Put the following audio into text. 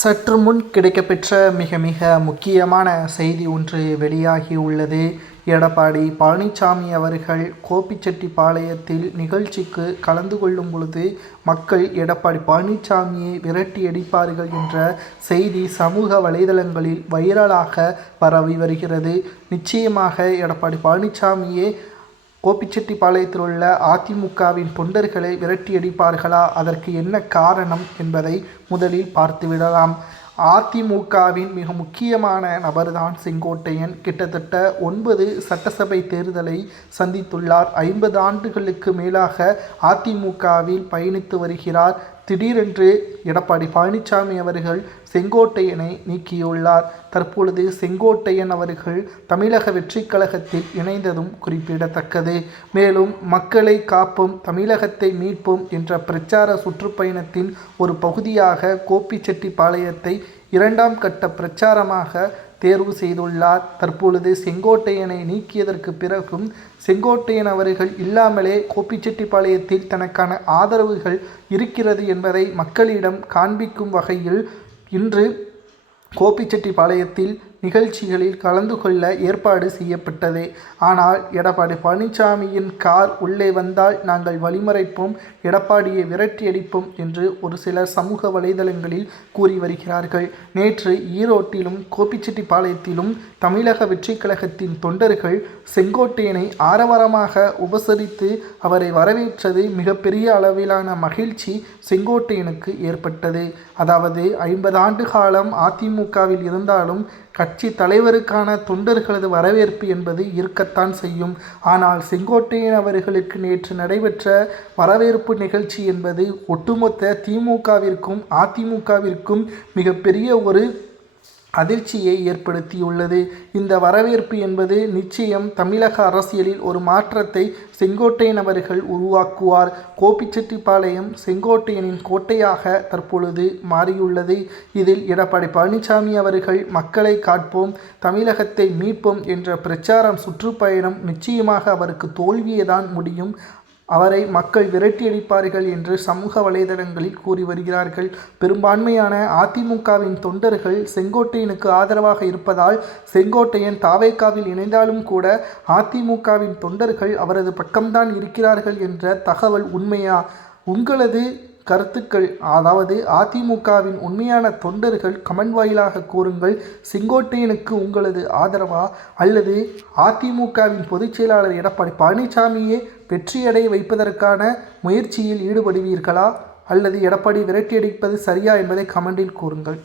சற்று முன் கிடைக்கப்பெற்ற மிக மிக முக்கியமான செய்தி ஒன்று வெளியாகி உள்ளது. எடப்பாடி பழனிசாமி அவர்கள் கோபிச்செட்டிப்பாளையத்தில் நிகழ்ச்சிக்கு கலந்து கொள்ளும் பொழுது மக்கள் எடப்பாடி பழனிசாமியை விரட்டி அடிப்பார்கள் என்ற செய்தி சமூக வலைதளங்களில் வைரலாக பரவி வருகிறது. நிச்சயமாக எடப்பாடி பழனிசாமியே கோபிச்செட்டிப்பாளையத்தில் உள்ள அதிமுகவின் தொண்டர்களை விரட்டியடிப்பார்களா? அதற்கு என்ன காரணம் என்பதை முதலில் பார்த்துவிடலாம். அதிமுகவின் மிக முக்கியமான நபர்தான் செங்கோட்டையன். கிட்டத்தட்ட ஒன்பது சட்டசபை தேர்தலை சந்தித்துள்ளார். ஐம்பது ஆண்டுகளுக்கு மேலாக அதிமுகவில் பயணித்து வருகிறார். திடீரென்று எடப்பாடி பழனிசாமி அவர்கள் செங்கோட்டையனை நீக்கியுள்ளார். தற்பொழுது செங்கோட்டையன் அவர்கள் தமிழக வெற்றிக் கழகத்தில் இணைந்ததும் குறிப்பிடத்தக்கது. மேலும் மக்களை காப்போம் தமிழகத்தை மீட்போம் என்ற பிரச்சார சுற்றுப்பயணத்தின் ஒரு பகுதியாக கோபிச்செட்டிப்பாளையத்தை இரண்டாம் கட்ட பிரச்சாரமாக தேர்வு செய்துள்ளார். தற்பொழுது செங்கோட்டையனை நீக்கியதற்கு பிறகும் செங்கோட்டையன் அவர்கள் இல்லாமலே கோபிச்செட்டிப்பாளையத்தில் தனக்கான ஆதரவுகள் இருக்கிறது என்பதை மக்களிடம் காண்பிக்கும் வகையில் இன்று கோபிச்செட்டிப்பாளையத்தில் நிகழ்ச்சிகளில் கலந்து கொள்ள ஏற்பாடு செய்யப்பட்டது. ஆனால் எடப்பாடி பழனிசாமியின் கார் உள்ளே வந்தால் நாங்கள் வழிமறைப்போம் எடப்பாடியை விரட்டியடிப்போம் என்று ஒரு சிலர் சமூக வலைதளங்களில் கூறி வருகிறார்கள். நேற்று ஈரோட்டிலும் கோபிச்செட்டிப்பாளையத்திலும் தமிழக வெற்றிக் கழகத்தின் தொண்டர்கள் செங்கோட்டையனை ஆரவாரமாக உபசரித்து அவரை வரவேற்றது மிகப்பெரிய அளவிலான மகிழ்ச்சி செங்கோட்டையனுக்கு ஏற்பட்டது. அதாவது ஐம்பது ஆண்டு காலம் அதிமுகவில் இருந்தாலும் கட்சி தலைவருக்கான தொண்டர்களது வரவேற்பு என்பது இருக்கத்தான் செய்யும். ஆனால் செங்கோட்டையன் அவர்களுக்கு நேற்று நடைபெற்ற வரவேற்பு நிகழ்ச்சி என்பது ஒட்டுமொத்த திமுகவிற்கும் அதிமுகவிற்கும் மிகப்பெரிய ஒரு அதிர்ச்சியை ஏற்படுத்தியுள்ளது. இந்த வரவேற்பு என்பது நிச்சயம் தமிழக அரசியலில் ஒரு மாற்றத்தை செங்கோட்டையன் அவர்கள் உருவாக்குவார். கோபிச்செட்டிப்பாளையம் செங்கோட்டையனின் கோட்டையாக தற்பொழுது மாறியுள்ளது. இதில் எடப்பாடி பழனிசாமி அவர்கள் மக்களை காட்போம் தமிழகத்தை மீட்போம் என்ற பிரச்சாரம் சுற்றுப்பயணம் நிச்சயமாக அவருக்கு தோல்வியே தான் முடியும். அவரை மக்கள் விரட்டியடிப்பார்கள் என்று சமூக வலைதளங்களில் கூறி வருகிறார்கள். பெரும்பான்மையான அதிமுகவின் தொண்டர்கள் செங்கோட்டையனுக்கு ஆதரவாக இருப்பதால் செங்கோட்டையன் தாவேக்காவில் இணைந்தாலும் கூட அதிமுகவின் தொண்டர்கள் அவரது பக்கம்தான் இருக்கிறார்கள் என்ற தகவல் உண்மையா? உங்களது கருத்துக்கள் அதாவது அதிமுகவின் உண்மையான தொண்டர்கள் கமெண்ட் வாயிலாக கூறுங்கள் செங்கோட்டையனுக்கு உங்களது ஆதரவா அல்லது அதிமுகவின் பொதுச் செயலாளர் எடப்பாடி பழனிசாமியே வெற்றியடைய வைப்பதற்கான முயற்சியில் ஈடுபடுவீர்களா அல்லது எடப்பாடி விரட்டியடிப்பது சரியா என்பதை கமெண்டில் கூறுங்கள்.